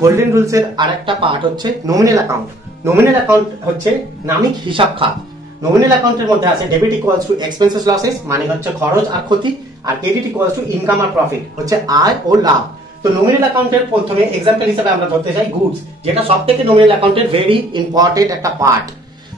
Golden rules এর আরেকটা part হচ্ছে নমিনাল অ্যাকাউন্ট। নমিনাল অ্যাকাউন্ট হচ্ছে নামিক হিসাব খাত। নমিনাল অ্যাকাউন্টের মধ্যে আছে debit equals to expenses losses, মানে হচ্ছে খরচ আর ক্ষতি, আর ক্রেডিট ইকুয়ালস টু ইনকাম আর প্রফিট, হচ্ছে আয় ও লাভ। তো নমিনাল অ্যাকাউন্টের প্রথমে এক্সাম্পল হিসেবে আমরা ধরতে চাই গুডস, যেটা সবথেকে নমিনাল অ্যাকাউন্টের ভেরি ইম্পর্টেন্ট একটা পার্ট।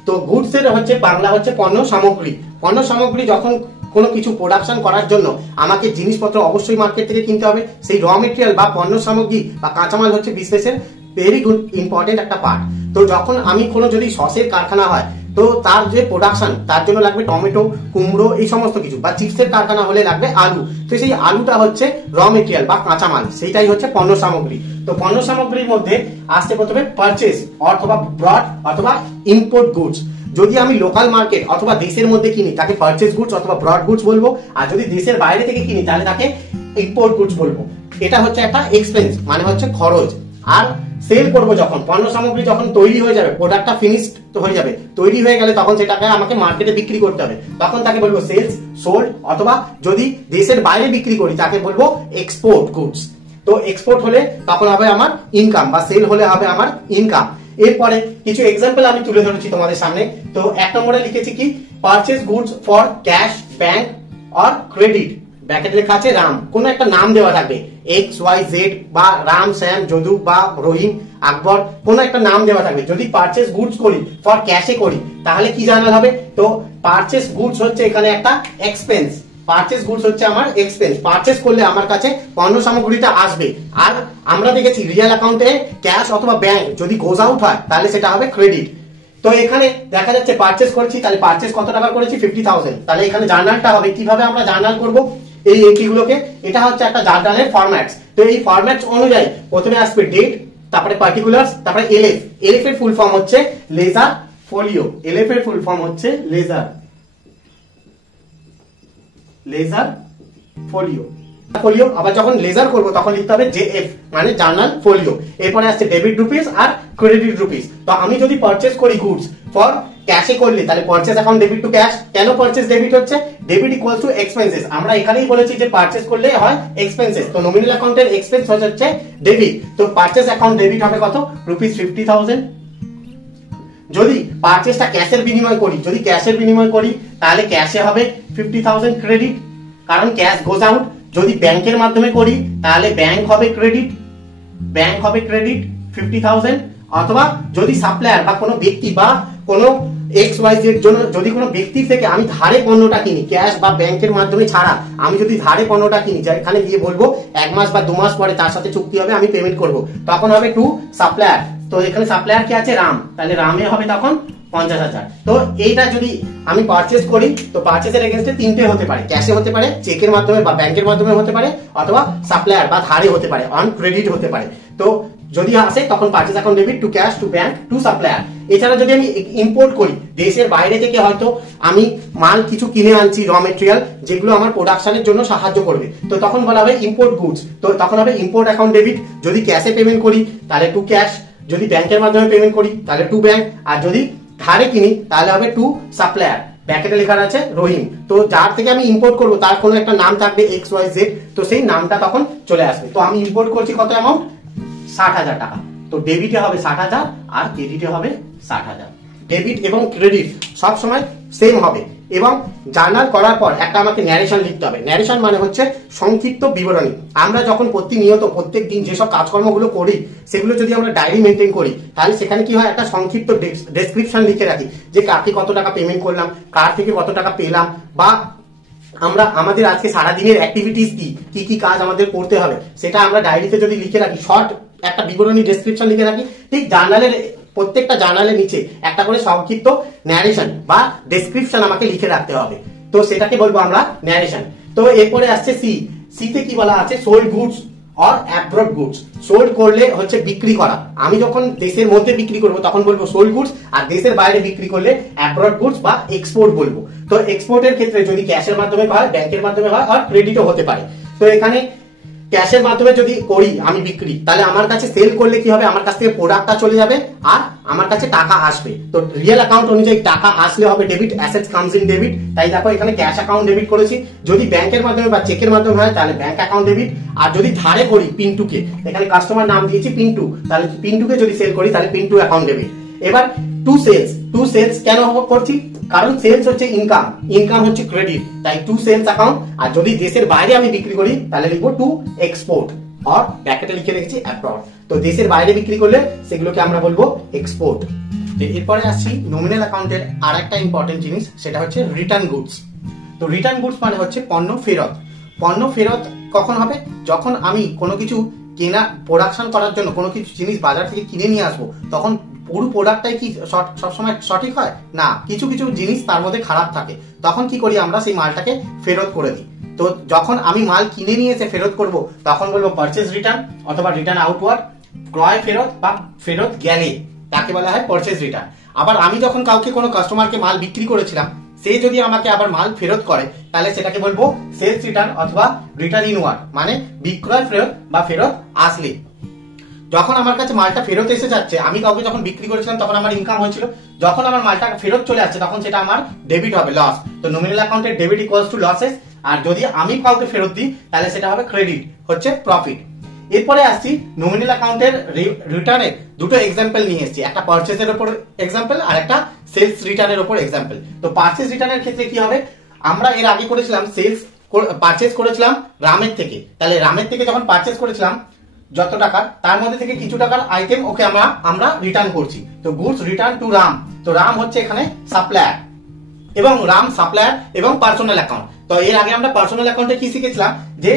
তো গুডস এর হচ্ছে বাংলা হচ্ছে পণ্য সামগ্রী। পণ্য সামগ্রী যখন কোনো কিছু প্রোডাকশন করার জন্য আমাকে জিনিসপত্র অবশ্যই মার্কেট থেকে কিনতে হবে। সেই র মেটেরিয়াল বা পণ্য সামগ্রী বা কাঁচামাল হচ্ছে বিজনেসের ভেরি গুড ইম্পর্টেন্ট একটা পার্ট। তো যখন আমি কোনো যদি সসের কারখানা হয়, তো তার যে প্রোডাকশন তার জন্য লাগবে টমেটো, কুমড়ো, এই সমস্ত কিছু, বা চিপসের কারখানা হলে লাগবে আলু। তো সেই আলুটা হচ্ছে র মেটেরিয়াল বা কাঁচামাল, সেইটাই হচ্ছে পণ্য সামগ্রী। তো পণ্য সামগ্রীর মধ্যে আসছে প্রথমে পারচেস অথবা ব্রড অথবা ইম্পোর্ট গুডস। যদি আমি লোকাল মার্কেট অথবা দেশের মধ্যে কিনি তাকে পারচেস গুডস অথবা ব্রড গুডস বলবো, আর যদি দেশের বাইরে থেকে কিনি তাহলে তাকে ইম্পোর্ট গুডস বলবো। এটা হচ্ছে একটা এক্সপেন্স, মানে হচ্ছে খরচ। আর সেল করবো যখন, পণ্য সামগ্রী যখন তৈরি হয়ে যাবে, প্রোডাক্টটা ফিনিশড হয়ে যাবে, তৈরি হয়ে গেলে তখন সেটাকে আমাকে মার্কেটে বিক্রি করতে হবে, তখন তাকে বলবো সেলস, সোল্ড, অথবা যদি দেশের বাইরে বিক্রি করি তাকে বলবো এক্সপোর্ট গুডস। তো এক্সপোর্ট হলে তখন হবে আমার ইনকাম, বা সেল হলে হবে আমার ইনকাম। এরপরে কিছু এক্সাম্পল আমি তুলে ধরেছি তোমাদের সামনে। তো এক নম্বরে লিখেছি কি, purchase goods for cash, bank or credit. Bracket লেখা আছে রাম, কোন একটা নাম দেওয়া থাকবে, এক্স ওয়াই জেড, বা রাম, শ্যাম, যদু, বা রহিম, আকবর, কোন একটা নাম দেওয়া থাকবে। যদি পারচেজ গুডস করি ফর ক্যাশে করি তাহলে কি জানা হবে, তো পারচেজ গুডস হচ্ছে এখানে একটা এক্সপেন্স। পারচেজ গুডস হচ্ছে আমার এক্সপেন্স, পারচেজ করলে আমার কাছে পণ্য সামগ্রীটা আসবে। আর আমরা দেখেছি রিয়েল অ্যাকাউন্টে ক্যাশ অথবা ব্যাংক যদি গোজ আউট হয় তাহলে সেটা হবে ক্রেডিট। তো এখানে দেখা যাচ্ছে পারচেজ করেছি, তাহলে পারচেজ কত টাকা করেছি, 50,000। তাহলে এখানে জার্নালটা হবে, কিভাবে আমরা জার্নাল করব এই এন্ট্রিগুলোকে, এটা হচ্ছে একটা জার্নালের ফরম্যাটস। তো এই ফরম্যাটস অনুযায়ী প্রথমে আসবে ডেট, তারপরে পার্টিকুলার্স, তারপরে এলএফ। এলএফ এর ফুল ফর্ম হচ্ছে লেজার ফোলিও। এলএফ এর ফুল ফর্ম হচ্ছে লেজার ফোলিও। ফোলিও আবার যখন লেজার করব তখন লিখতে হবে জেএফ, মানে জার্নাল ফোলিও। এরপরে আসছে ডেবিট রুপিস আর ক্রেডিট রুপিস। তো আমি যদি পারচেজ করি গুডস ফর ক্যাশে করলে তাহলে purchase account debit to cash. কেন পারচেজ ডেবিট হচ্ছে, ডেবিট ইকুয়ালস টু এক্সপেন্সেস। আমরা এখানেই বলেছি যে পারচেজ করলে হয় এক্সপেন্সেস, তো নমিনাল অ্যাকাউন্টের এক্সপেন্স হচ্ছে ডেবিট। তো পারচেজ অ্যাকাউন্ট ডেবিট হবে কত, রুপিস 50,000। যদি পারচেজটা ক্যাশের বিনিময় করি, যদি ক্যাশের বিনিময় করি তাহলে ক্যাশে হবে 50,000 ক্রেডিট, কারণ ক্যাশ গোজ আউট। যদি ব্যাংকের মাধ্যমে করি তাহলে ব্যাংক হবে ক্রেডিট, 50,000। অথবা যদি সাপ্লায়ার বা কোনো ব্যক্তি বা কোনো এক্স ওয়াই জেড জন্য যদি কোনো ব্যক্তির থেকে আমি ধারে পণ্যটা কিনি, ক্যাশ বা ব্যাংকের মাধ্যমে ছাড়া আমি যদি ধারে পণ্যটা কিনি, এখানে গিয়ে বলবো 1 মাস বা 2 মাস পরে তার সাথে চুক্তি হবে, আমি পেমেন্ট করব, তখন হবে টু সাপ্লায়ার। তো এখানে সাপ্লায়ার কি আছে, রাম, তাহলে রামে হবে তখন 50,000। তো এইটা যদি আমি পারচেজ করি, তো পারচেজের এগেইনস্টে তিনটে হতে পারে, ক্যাশে হতে পারে, চেকের মাধ্যমে বা ব্যাংকের মাধ্যমে হতে পারে, অথবা সাপ্লায়ার বা ধারে হতে পারে, অন ক্রেডিট হতে পারে। তো যদি আসে তখন purchase account debit to cash, to bank, to supplier. এছাড়া যদি আমি ইম্পোর্ট করি, দেশের বাইরে থেকে হয়তো আমি মাল কিছু কিনে আনছি, র মেটেরিয়াল, যেগুলো আমার প্রোডাকশনের জন্য সাহায্য করবে, তো তখন বলা হবে ইম্পোর্ট গুডস। তো তখন হবে ইম্পোর্ট অ্যাকাউন্ট ডেবিট। যদি ক্যাশে পেমেন্ট করি তাহলে টু ক্যাশ, যদি ব্যাংকের মাধ্যমে পেমেন্ট করি তাহলে টু ব্যাংক, আর যদি ধারে কিনি তাহলে হবে টু সাপ্লায়ার। ব্যাকেটে লেখা আছে রহিম। তো যার থেকে আমি ইম্পোর্ট করবো তার কোনো একটা নাম থাকবে এক্স ওয়াই জেড, তো সেই নামটা তখন চলে আসবে। তো আমি ইম্পোর্ট করছি কত অ্যামাউন্ট, 60,000 টাকা। তো ডেবিটে হবে 60,000 আর ক্রেডিটে হবে 60,000। ডেবিট এবং ক্রেডিট সব সময় সেম হবে। এবং জার্নাল করার পর একটা আমাকে ন্যারেশন লিখতে হবে। ন্যারেশন মানে হচ্ছে সংক্ষিপ্ত বিবরণী। আমরা যখন প্রতিনিয়ত প্রত্যেক দিন যেসব কাজকর্মগুলো করি সেগুলো যদি আমরা ডায়েরি মেনটেন করি তাহলে সেখানে কি হয়, একটা সংক্ষিপ্ত ডেসক্রিপশন লিখে রাখি, যে কাকে কত টাকা পেমেন্ট করলাম, কার থেকে কত টাকা পেলাম, বা আমরা আমাদের আজকে সারাদিনের অ্যাক্টিভিটিস কি কি কাজ আমাদের করতে হবে সেটা আমরা ডায়েরিতে যদি লিখে রাখি, শর্ট একটা বিবরণী ডেসক্রিপশন লিখে রাখি, ঠিক জার্নালের প্রত্যেকটা জার্নালের নিচে একটা করে সংক্ষিপ্ত ন্যারেশন বা ডেসক্রিপশন আমাকে লিখে রাখতে হবে। তো সেটাকে বলবো আমরা ন্যারেশন। তো এরপরে আসছে সিতে কি বলা আছে, sold goods or abroad goods. Sold করলে হচ্ছে বিক্রি করা, আমি যখন দেশের মধ্যে বিক্রি করবো তখন বলবো সোল্ড গুডস, আর দেশের বাইরে বিক্রি করলে অ্যাব্রড গুডস বা এক্সপোর্ট বলবো। তো এক্সপোর্টের ক্ষেত্রে যদি ক্যাশের মাধ্যমে হয়, ব্যাংকের মাধ্যমে হয়, আর ক্রেডিটও হতে পারে। তো এখানে ক্যাশের মাধ্যমে যদি করি আমি বিক্রি, তাহলে আমার কাছে সেল করলে কি হবে, আমার কাছ থেকে প্রোডাক্টটা চলে যাবে আর আমার কাছে টাকা আসবে। তো রিয়েল অ্যাকাউন্ট অনুযায়ী টাকা আসলে হবে debit, assets comes in debit. তাই দেখো এখানে ক্যাশ অ্যাকাউন্ট ডেবিট করেছি। যদি ব্যাংকের মাধ্যমে বা চেকের মাধ্যমে হয় তাহলে ব্যাংক অ্যাকাউন্ট ডেবিট। আর যদি ধারে করি পিন্টুকে, এখানে কাস্টমার নাম দিয়েছি পিন্টু, তাহলে পিন্টুকে যদি সেল করি তাহলে পিন্টু অ্যাকাউন্ট ডেবিট। এবার টু সেলস কেন করছি, কারণ সেলস হচ্ছে ইনকাম, ইনকাম হচ্ছে ক্রেডিট, তাই টু সেলস অ্যাকাউন্ট। আর যদি দেশের বাইরে আমি বিক্রি করি তাহলে লিখবো টু এক্সপোর্ট, আর ব্র্যাকেটে লিখে রেখেছি অ্যাব্রড। তো দেশের বাইরে বিক্রি করলে সেগুলোকে আমরা বলবো এক্সপোর্ট। এরপরে আসছি নমিনাল অ্যাকাউন্টের আর একটা ইম্পর্টেন্ট জিনিস, সেটা হচ্ছে রিটার্ন গুডস। তো রিটার্ন গুডস মানে হচ্ছে পণ্য ফেরত। পণ্য ফেরত কখন হবে, যখন আমি কোনো কিছু কেনা প্রোডাকশন করার জন্য কোনো কিছু জিনিস বাজার থেকে কিনে নিয়ে আসবো, তখন পুরো প্রোডাক্টটাই কি সবসময় সঠিক হয় না, কিছু কিছু জিনিস তার মধ্যে খারাপ থাকে। তখন কি করি আমরা, সেই মালটাকে ফেরত করে দিই। তো যখন আমি মাল কিনে নিয়ে এসে ফেরত করব তখন বলবো পারচেজ রিটার্ন অথবা রিটার্ন আউটওয়ার্ড। ক্রয় ফেরত বা ফেরত গেলে তাকে বলা হয় পারচেজ রিটার্ন। আবার আমি যখন কাউকে কোনো কাস্টমারকে মাল বিক্রি করেছিলাম, সে যদি আমাকে আবার মাল ফেরত করে তাহলে সেটাকে বলবো সেলস রিটার্ন অথবা রিটার্ন ইনওয়ার্ড, মানে বিক্রয় ফেরত বা ফেরত আসলে। যখন আমার কাছে মালটা ফেরত এসে যাচ্ছে, আমি কাউকে যখন বিক্রি করেছিলাম তখন আমার ইনকাম হয়েছিল, যখন আমার মালটা ফেরত চলে আসছে তখন সেটা আমার ডেবিট হবে, লস। তো নমিনাল অ্যাকাউন্টের ডেবিট ইকুয়ালস টু লসেস, আর যদি আমি কাউকে ফেরত দিই তাহলে সেটা হবে ক্রেডিট, হচ্ছে প্রফিট। এরপরে আসছি নমিনাল অ্যাকাউন্টের রিটার্নের দুটো এক্সাম্পল নিয়ে এসেছি, একটা পারচেজের উপর এক্সাম্পল আর একটা সেলস রিটার্নের উপর এক্সাম্পল। তো পারচেজ রিটার্নের ক্ষেত্রে কি হবে, আমরা এর আগে করেছিলাম সেলস পারচেজ করেছিলাম রামের থেকে, তাহলে রামের থেকে যখন পারচেজ করেছিলাম যত টাকা, তার মধ্যে থেকে কিছু টাকার আইটেম ওকে আমরা রিটার্ন করছি। তো গুডস রিটার্ন টু রাম। তো রাম হচ্ছে এখানে সাপ্লায়ার, এবং রাম সাপ্লায়ার এবং পার্সোনাল অ্যাকাউন্ট। তো এর আগে আমরা পার্সোনাল অ্যাকাউন্টে কি শিখেছিলাম, যে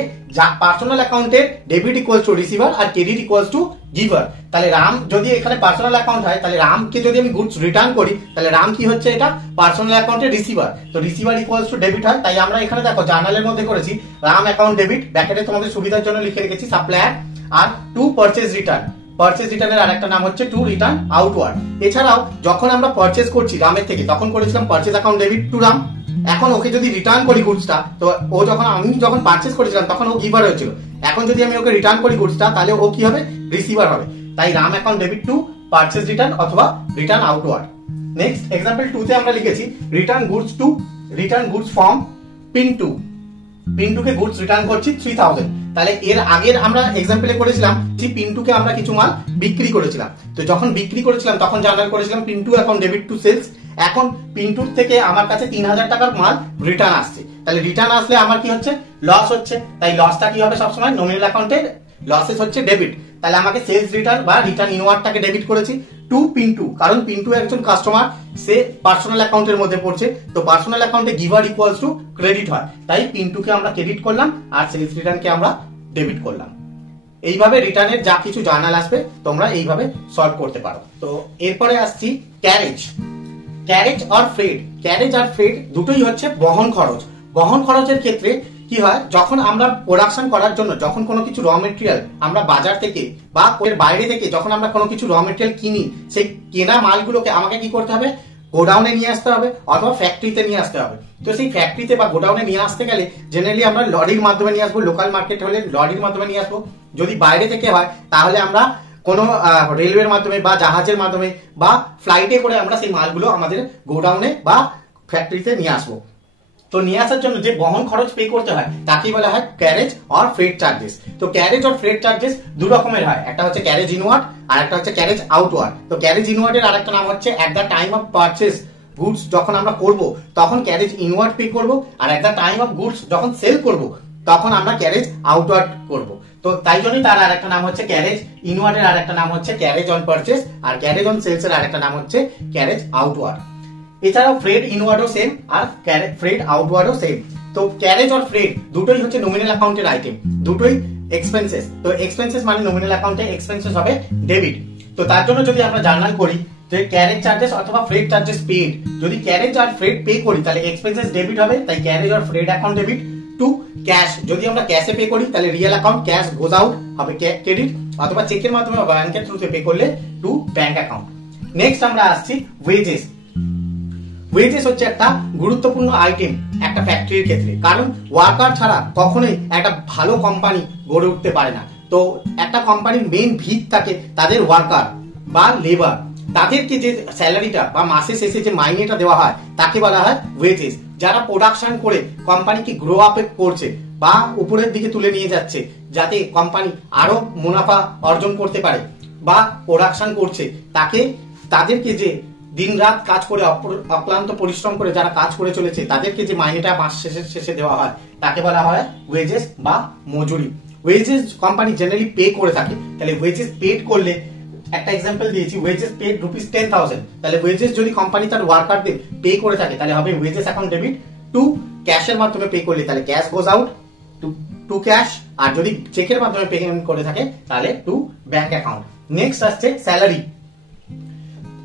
পার্সোনাল অ্যাকাউন্টের ডেবিট ইকুয়ালস টু রিসিভার আর ক্রেডিট ইকুয়ালস টু গিভার। তাহলে রাম যদি এখানে পার্সোনাল অ্যাকাউন্ট হয়, তাহলে রামকে যদি আমি গুডস রিটার্ন করি তাহলে রাম কি হচ্ছে, এটা পার্সোনাল অ্যাকাউন্টের রিসিভার। তো রিসিভার ইকুয়ালস টু ডেবিট হয়, তাই আমরা এখানে দেখো জার্নালের মধ্যে করেছি রাম অ্যাকাউন্ট ডেবিট, ব্র্যাকেটে তোমাদের সুবিধার জন্য লিখে রেখেছি সাপ্লায়ার, আর টু পারচেজ রিটার্ন। পারচেজ রিটার্নের আরেকটা নাম হচ্ছে টু রিটার্ন আউটওয়ার্ড। এছাড়াও যখন আমরা পারচেজ করছি রামের থেকে তখন করেছিলাম purchase account debit two Ram. এখন ওকে যদি রিটার্ন করি গুডসটা, তো ও আমি যখন পারচেজ করেছিলাম তখন ও গিভার হয়েছিল, এখন যদি আমি ওকে রিটার্ন করি গুডসটা তাহলে ও কি হবে, রিসিভার হবে। তাই Ram account debit to purchase return অথবা রিটার্ন আউটওয়ার্ড। নেক্সট এক্সাম্পল 2 তে আমরা লিখেছি return goods to return goods from Pintu. পিন্টুকে গুডস রিটার্ন করছি 3000। তাহলে এর আগের আমরা এক্সাম্পলে করেছিলাম যে পিন্টুকে আমরা কিছু মাল বিক্রি করেছিলাম। তো যখন বিক্রি করেছিলাম তখন জার্নাল করেছিলাম Pintu account debit to sales. এখন পিন্টুর থেকে আমার কাছে 3000 টাকার মাল রিটার্ন আসছে, তাহলে রিটার্ন আসলে আমার কি হচ্ছে, লস হচ্ছে। তাই লসটা কি হবে, সবসময় নমিনাল অ্যাকাউন্টের লসেস হচ্ছে ডেবিট। তাহলে আমাকে সেলস রিটার্ন বা রিটার্ন ইনওয়ার্ডটাকে ডেবিট করেছি টু পিন্টু, কারণ পিন্টু একজন কাস্টমার, সে পার্সোনাল অ্যাকাউন্টের মধ্যে পড়ছে। তো পার্সোনাল অ্যাকাউন্টে গিভার ইকুয়ালস টু ক্রেডিট হয়, তাই পিন্টুকে আমরা ক্রেডিট করলাম আর সেলস রিটার্নকে আমরা ডেবিট করলাম। এইভাবে রিটার্নের যা কিছু জার্নাল আসবে তোমরা এইভাবে সলভ করতে পারো। তো এরপরে আসছি ক্যারেজ। ক্যারেজ আর ফ্রেড, ক্যারেজ আর ফ্রেড দুটোই হচ্ছে বহন খরচ। বহন খরচের ক্ষেত্রে কি হয়, যখন আমরা প্রোডাকশন করার জন্য যখন কোনো কিছু র মেটেরিয়াল আমরা বাজার থেকে বা বাইরে থেকে যখন আমরা কোনো কিছু র মেটেরিয়াল কিনি, সেই কেনা মালগুলোকে আমাকে কি করতে হবে, গোডাউনে নিয়ে আসতে হবে অথবা ফ্যাক্টরিতে নিয়ে আসতে হবে। তো সেই ফ্যাক্টরিতে বা গোডাউনে নিয়ে আসতে গেলে জেনারেলি আমরা লরির মাধ্যমে নিয়ে আসবো, লোকাল মার্কেট হলে লরির মাধ্যমে নিয়ে আসবো। যদি বাইরে থেকে হয় তাহলে আমরা কোনো রেলওয়ের মাধ্যমে বা জাহাজের মাধ্যমে বা ফ্লাইটে করে আমরা সেই মালগুলো আমাদের গোডাউনে বা ফ্যাক্টরিতে নিয়ে আসবো। তো নিয়ে আসার জন্য যে বহন খরচ পে করতে হয় তাকে বলা হয় ক্যারেজ আর ফ্রেড চার্জেস। তো ক্যারেজ আর ফ্রেড চার্জেস দু রকমের হয়, একটা হচ্ছে ক্যারেজ ইনওয়ার্ড আর একটা হচ্ছে ক্যারেজ আউটওয়ার্ড। তো ক্যারেজ ইনওয়ার্ডের আরেকটা নাম হচ্ছে at the time of purchase goods, যখন আমরা করব তখন ক্যারেজ ইনওয়ার্ড পে করব, আর at the time of goods যখন সেল করব তখন আমরা ক্যারেজ আউটওয়ার্ড করব। তো তাই জন্যই তার আরেকটা নাম হচ্ছে ক্যারেজ ইনওয়ার্ডের আরেকটা নাম হচ্ছে ক্যারেজ অন পারচেজ, আর ক্যারেজ অন সেলস এর আরেকটা নাম হচ্ছে ক্যারেজ আউটওয়ার্ড। এছাড়াও ফ্রেড ইনওয়ার্ডও সেম আর ফ্রেড আউটওয়ার্ডও সেম। তো ক্যারেজ আর ফ্রেড দুটোই হচ্ছে নমিনাল অ্যাকাউন্টের আইটেম, দুটোই এক্সপেন্সেস। তো এক্সপেন্সেস মানে নমিনাল অ্যাকাউন্টে এক্সপেন্সেস হবে ডেবিট। তো তার জন্য যদি আমরা জার্নাল করি যে ক্যারেজ চার্জেস অথবা ফ্রেড চার্জেস পেড, যদি ক্যারেজ আর ফ্রেড পে করি তাহলে এক্সপেন্সেস ডেবিট হবে, তাই ক্যারেজ আর freight account debit to cash. যদি আমরা ক্যাশে পে করি তাহলে real account cash goes out হবে ক্রেডিট, অথবা চেকের মাধ্যমে বা ব্যাংকের থ্রুতে পে করলে টু ব্যাংক অ্যাকাউন্ট। নেক্সট আমরা আসছি ওয়েজেস। ওয়েজেস হচ্ছে একটা গুরুত্বপূর্ণ আইটেম একটা ফ্যাক্টরির ক্ষেত্রে, কারণ ওয়ার্কার ছাড়া কখনোই একটা ভালো কোম্পানি গড়ে উঠতে পারে না। তো একটা কোম্পানির মেইন ভিত থাকে তাদের ওয়ার্কার বা লেবার, তাদেরকে যে স্যালারিটা বা মাসে শেষে যে মাইনেটা দেওয়া হয় তাকে বলা হয় ওয়েজেস। যারা প্রোডাকশন করে কোম্পানিকে গ্রো আপ করছে বা উপরের দিকে তুলে নিয়ে যাচ্ছে, যাতে কোম্পানি আরো মুনাফা অর্জন করতে পারে বা প্রোডাকশন করছে, তাদেরকে যে দিন রাত কাজ করে অক্লান্ত পরিশ্রম করে যারা কাজ করে চলেছে, তাদেরকে যে মাইনেটা মাস শেষে দেওয়া হয় তাকে বলা হয় ওয়েজেস বা মজুরি। ওয়েজেস কোম্পানি জেনারেলি পে করে থাকে। তাহলে ওয়েজেস পেড করলে, একটা এক্সাম্পল দিয়েছি, ওয়েজেস পেড ₹10,000, তাহলে ওয়েজেস যদি কোম্পানি তার ওয়ার্কারদের পে করে থাকে তাহলে হবে ওয়েজেস অ্যাকাউন্ট ডেবিট টু ক্যাশের মাধ্যমে পে করলে তাহলে cash goes out to cash, আর যদি চেকের মাধ্যমে পেমেন্ট করে থাকে তাহলে টু ব্যাংক অ্যাকাউন্ট। নেক্সট আসছে স্যালারি।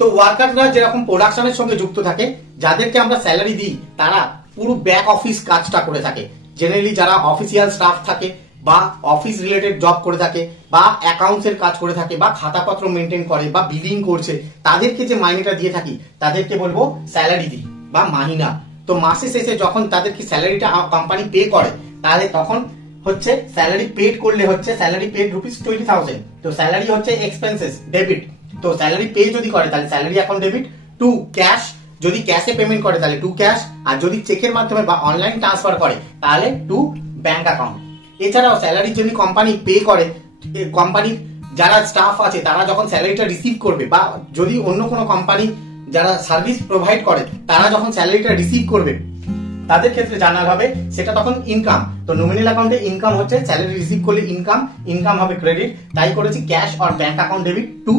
তো ওয়ার্কাররা যেরকম প্রোডাকশনের সঙ্গে যুক্ত থাকে, যাদেরকে আমরা স্যালারি দিই তারা পুরো ব্যাক অফিস কাজটা করে থাকে। জেনারেলি যারা অফিসিয়াল স্টাফ থাকে বা অফিস রিলেটেড জব করে থাকে বা অ্যাকাউন্টস এর কাজ করে থাকে বা খাতাপত্র মেনটেন করে বা বিলিং করছে, তাদেরকে যে মাইনেটা দিয়ে থাকি তাদেরকে বলবো স্যালারি দিই বা মাহিনা। তো মাসে শেষে যখন তাদেরকে স্যালারিটা কোম্পানি পে করে, তাহলে তখন হচ্ছে স্যালারি পেড করলে হচ্ছে স্যালারি পেড ₹20,000। তো স্যালারি হচ্ছে এক্সপেন্সেস ডেবিট। তো স্যালারি পে যদি করে তাহলে salary account debit to cash, যদি ক্যাশে পেমেন্ট করে তাহলে টু ক্যাশ, আর যদি চেকের মাধ্যমে বা অনলাইন ট্রান্সফার করে তাহলে টু ব্যাংক অ্যাকাউন্ট। এছাড়াও স্যালারি যদি কোম্পানি পে করে, কোম্পানির যারা স্টাফ আছে তারা যখন স্যালারিটা রিসিভ করবে, বা যদি অন্য কোনো কোম্পানি যারা সার্ভিস প্রোভাইড করে তারা যখন স্যালারিটা রিসিভ করবে, তাদের ক্ষেত্রে জানাল হবে সেটা তখন ইনকাম। তো নমিনাল অ্যাকাউন্টে ইনকাম হচ্ছে স্যালারি রিসিভ করলে ইনকাম হবে ক্রেডিট। তাই করেছি cash or bank account debit to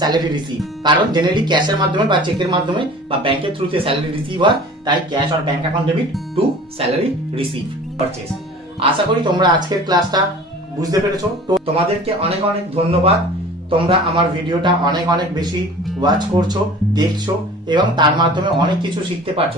salary receive, কারণ জেনারেলি ক্যাশের মাধ্যমে বা চেকের মাধ্যমে বা ব্যাংকের থ্রুতে স্যালারি রিসিভ হয়, তাই cash or bank account debit to salary receive purchase. আশা করি তোমরা আজকের ক্লাসটা বুঝতে পেরেছো। তো তোমাদেরকে অনেক অনেক ধন্যবাদ। তোমরা আমার ভিডিওটা অনেক বেশি ওয়াচ করছো, দেখছো এবং তার মাধ্যমে অনেক কিছু শিখতে পারছো।